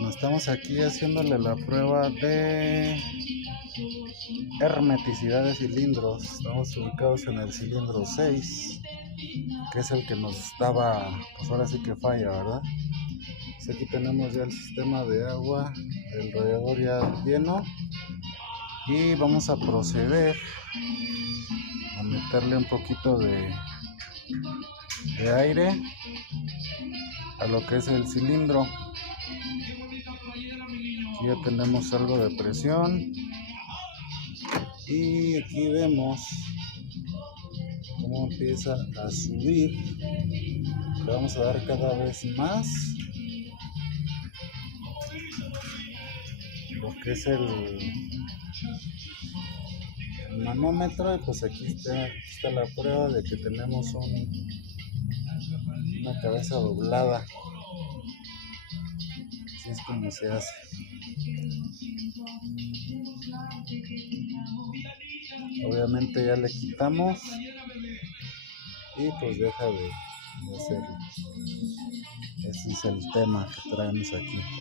Bueno, estamos aquí haciéndole la prueba de hermeticidad de cilindros. Estamos ubicados en el cilindro 6, que es el que nos daba, pues ahora sí que falla, ¿verdad? Pues aquí tenemos ya el sistema de agua, el radiador ya lleno, y vamos a proceder a meterle un poquito de aire a lo que es el cilindro. Aquí ya tenemos algo de presión y aquí vemos cómo empieza a subir. Le vamos a dar cada vez más lo que es el manómetro, y pues aquí está la prueba de que tenemos una cabeza doblada. Así es como se hace. Obviamente ya le quitamos y pues deja de hacerlo. Ese es el tema que traemos aquí.